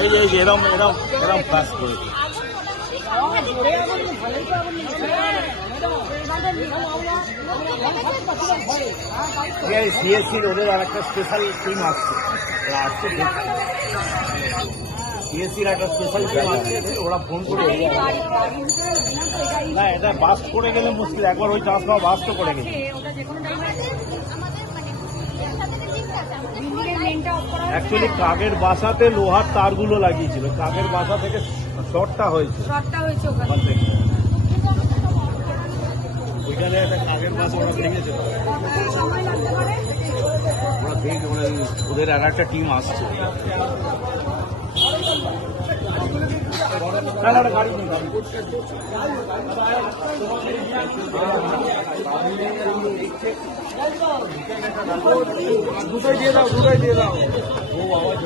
এই যে এরম এরম এরম কাজ করেছে। সিএসসির ওদের আর একটা স্পেশাল টিম আসছে, আসছে সিএসসির একটা স্পেশাল টিম আসছে, ওরা ফোন করে না এটা বাস করে গেলে মুশকিল, একবার ওই ট্রান্সফার বাস তো করে গেছে। অ্যাকচুয়ালি কাকের বাসাতে লোহার তারগুলো লাগিয়েছিল, কাকের বাসা থেকে শর্টটা হয়েছে ওখান থেকে। ওইখানে একটা কাকের বাসা ওরা ভেঙেছে, ওরা ভেঙে ওদের আর একটা টিম আসছে। গাড়ি দুটোই দিয়ে দাও, দুটোই দিয়ে দাও। ও আওয়াজ